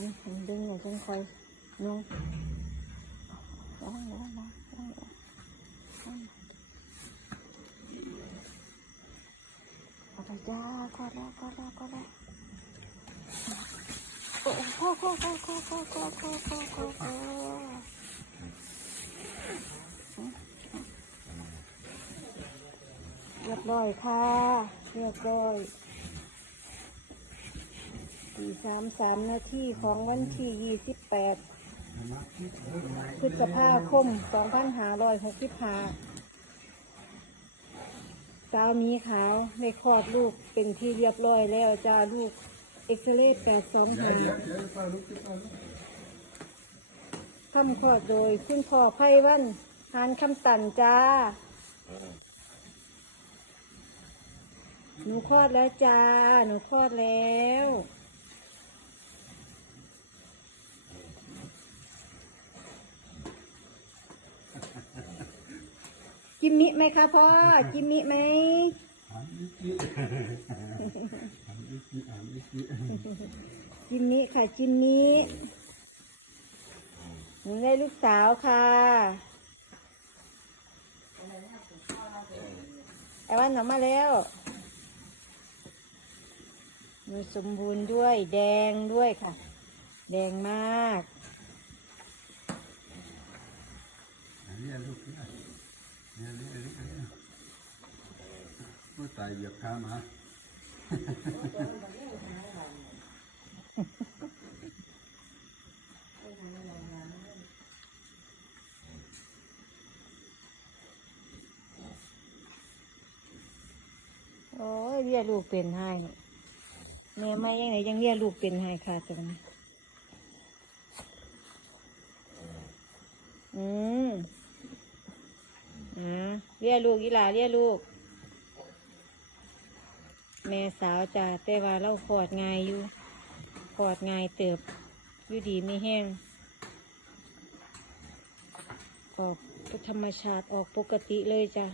ดึงหนูจังคอยนุ่งล้างล้างล้างล้างล้างออกจ้าก็ได้ก็ได้ก็ได้โอ้โหโอ้โหโอ้โหโอ้โหโอ้โหโอ้โหเรียบร้อยค่ะเรียบร้อย ตีสามสามนาทีของวันที่ยี่สิบแปดพฤษภาคมสองพันห้าร้อยหกสิบห้าสาวมีขาวในคลอดลูกเป็นที่เรียบร้อยแล้วจ้าลูกเอ็กซเรย์แปดสองหาคำคลอดโดยคุณพ่อไพวันหานคำตันจ้าหนูคลอดแล้วจ้า หนูคลอดแล้ว จิมมิไหมคะพ่อ จิมมิไหมจิมมิค่ะ จิมมิหนูได้ลูกสาวค่ะไอ้วันหนูมาแล้วหนูสมบูรณ์ด้วยแดงด้วยค่ะ แดงมาก ตายเหยียบข้ามาโอ้ยเรียกลูกเป็นให้แม่ไม่ยังไงยังเรียกลูกเป็นให้ค่ะตรงนี้อืมอ่าเรียลูกอีหลาเรียลูก แม่สาวจ้าแต่ว่าเราขอดง่ายอยู่ขอดง่ายเติบอยู่ดีไม่แห้งออกธรรมชาติออกปกติเลยจ้ะ